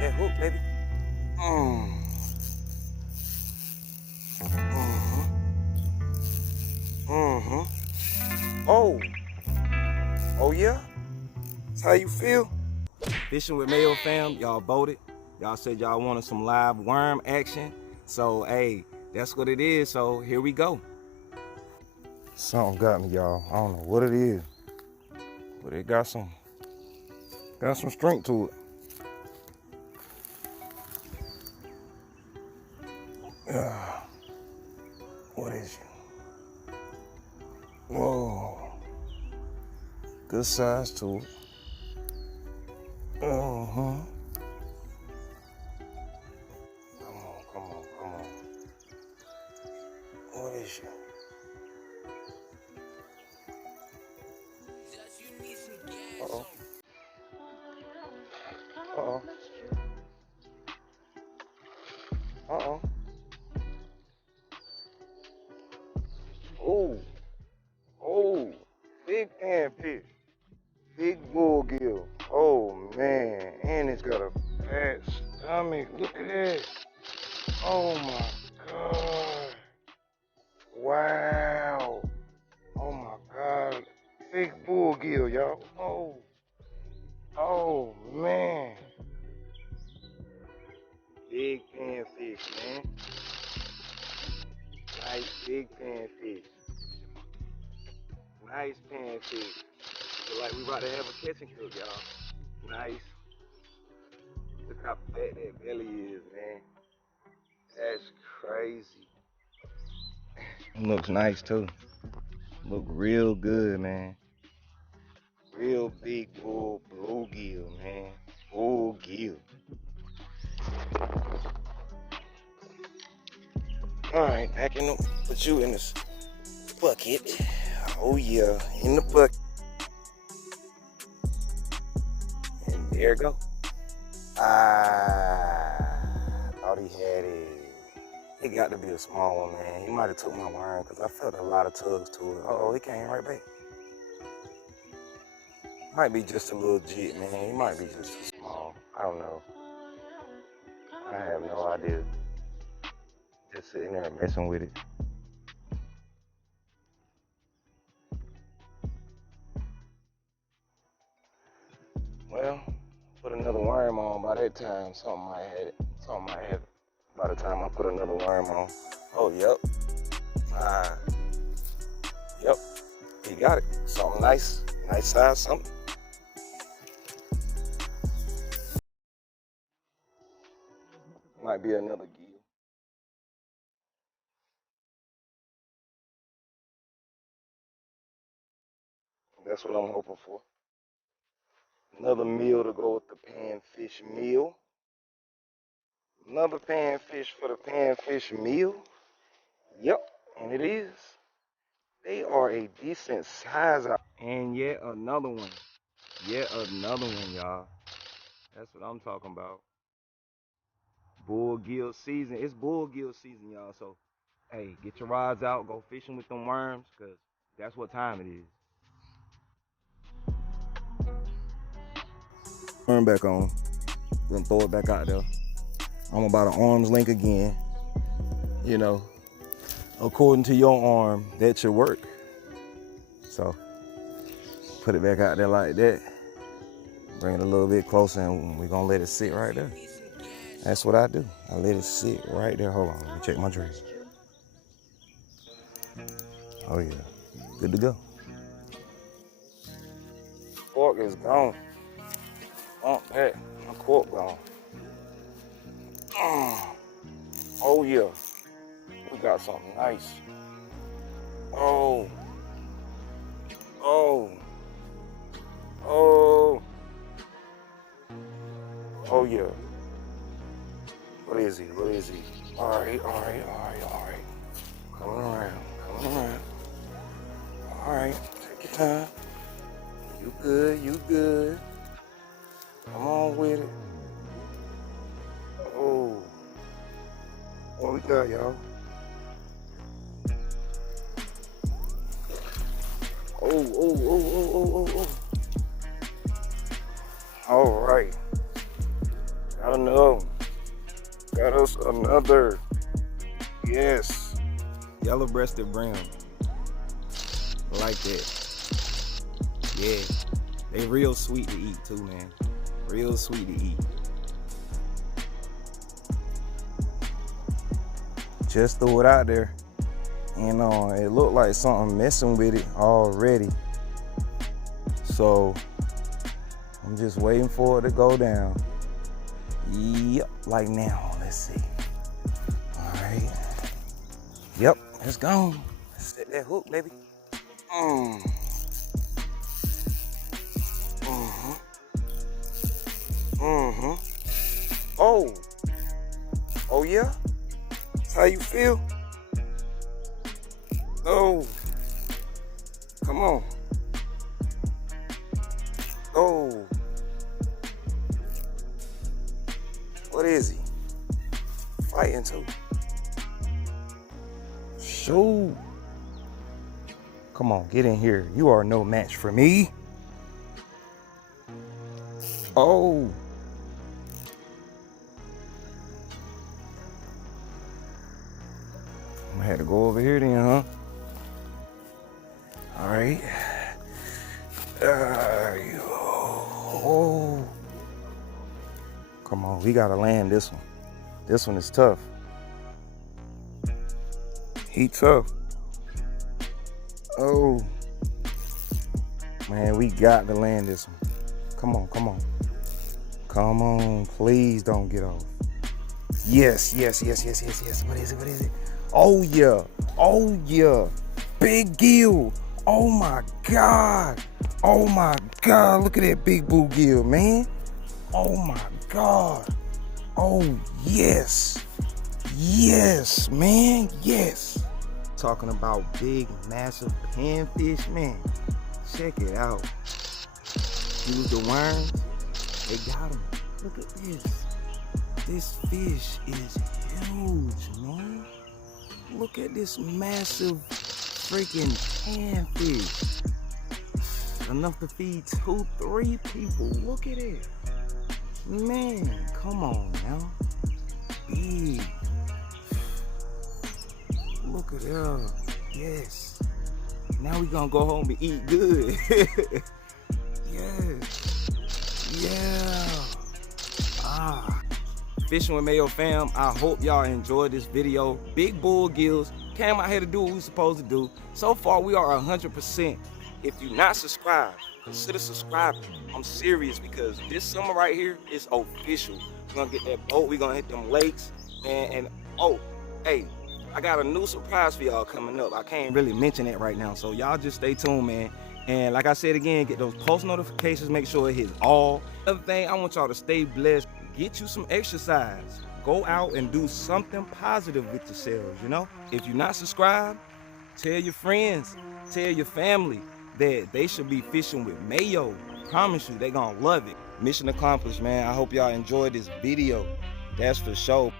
that hook, baby. Oh yeah? That's how you feel? Fishing with Mayo fam, y'all voted. Y'all said y'all wanted some live worm action. So, hey, that's what it is. So, here we go. Something got me, y'all. I don't know what it is, but it got some strength to it. What is it? Whoa. Good size to it. Come on. What is it? Uh-oh. Oh, big panfish. Big bluegill. Oh man, and it's got a fat stomach. Look at that. Oh my God. Wow. Oh my God. Big bluegill, y'all. Oh man. Big panfish, man. Nice big panfish. Nice panfish. Feel like we about to have a catch and cook, y'all. Nice. Look how fat that belly is, man. That's crazy. Looks nice too. Look real good, man. Real big bluegill, man. Bluegill. Alright, back in the, put you in this bucket. Oh yeah, in the bucket. And there you go. Thought he had it. It got to be a small one, man. He might have took my worm because I felt a lot of tugs to it. Uh-oh, he came right back. Might be just a little jit, man. He might be just too small. I don't know. I have no idea. Just sitting there messing with it. Well, put another worm on by that time. Something might have it. Something might have it by the time I put another worm on. Oh, yep. Yep. He got it. Something nice. Nice size, something. Might be another gill. That's what I'm hoping for. Another meal to go with the panfish meal. Another panfish for the panfish meal. Yep, and it is. They are a decent size. And yet another one. Yet another one, y'all. That's what I'm talking about. Bluegill season. It's bluegill season, y'all. So, hey, get your rods out. Go fishing with them worms, because that's what time it is. Worm back on. Gonna throw it back out there. I'm about an arm's length again. You know, according to your arm, that should work. So, put it back out there like that. Bring it a little bit closer and we're gonna let it sit right there. That's what I do. I let it sit right there. Hold on, let me check my dress. Oh yeah, good to go. Cork is gone. That, my cork gone. Oh yeah, we got something nice. Oh yeah. What is he? All right. Coming around. All right, take your time. You good. Come on with it. Oh, what we got, y'all? Oh. All I know. Got us another. Yes. Yellow-breasted brown. Like that. Yeah. They real sweet to eat too, man. Real sweet to eat. Just threw it out there. And it looked like something messing with it already. So I'm just waiting for it to go down. Yep, like now. Let's see. All right. Yep, it's gone. Let's set that hook, baby. Oh. Oh yeah? That's how you feel? Oh. Come on. Oh. What is he? Fighting too. Shoot. Come on, get in here. You are no match for me. Oh. I'm gonna have to go over here then, huh? All right. Oh. Come on, we gotta land this one. This one is tough. He tough. Oh. Man, we got to land this one. Come on, come on. Come on, please don't get off. Yes, yes, yes, yes, yes, yes. What is it, what is it? Oh yeah, oh yeah. Big gill. Oh my God. Oh my God, look at that big bluegill, man. Oh my God. Oh yes. Yes, man, yes. Talking about big, massive panfish, man. Check it out. Use the worms, they got them. Look at this. This fish is huge, man. Look at this massive freaking panfish. Enough to feed 2, 3 people. Look at it. Man, come on now. Big. Look at that. Yes. Now we gonna go home and eat good. Yes. Yeah. Fishing with Mayo fam, I hope y'all enjoyed this video. Big Bluegills came out here to do what we supposed to do. So far, we are 100%. If you're not subscribed, consider subscribing. I'm serious because this summer right here is official. We're gonna get that boat, we're gonna hit them lakes, and oh, hey, I got a new surprise for y'all coming up. I can't really mention it right now, so y'all just stay tuned, man. And like I said again, get those post notifications, make sure it hits all. Another thing, I want y'all to stay blessed. Get you some exercise. Go out and do something positive with yourselves, you know? If you're not subscribed, tell your friends, tell your family that they should be fishing with Mayo. I promise you, they gonna love it. Mission accomplished, man. I hope y'all enjoyed this video. That's for sure.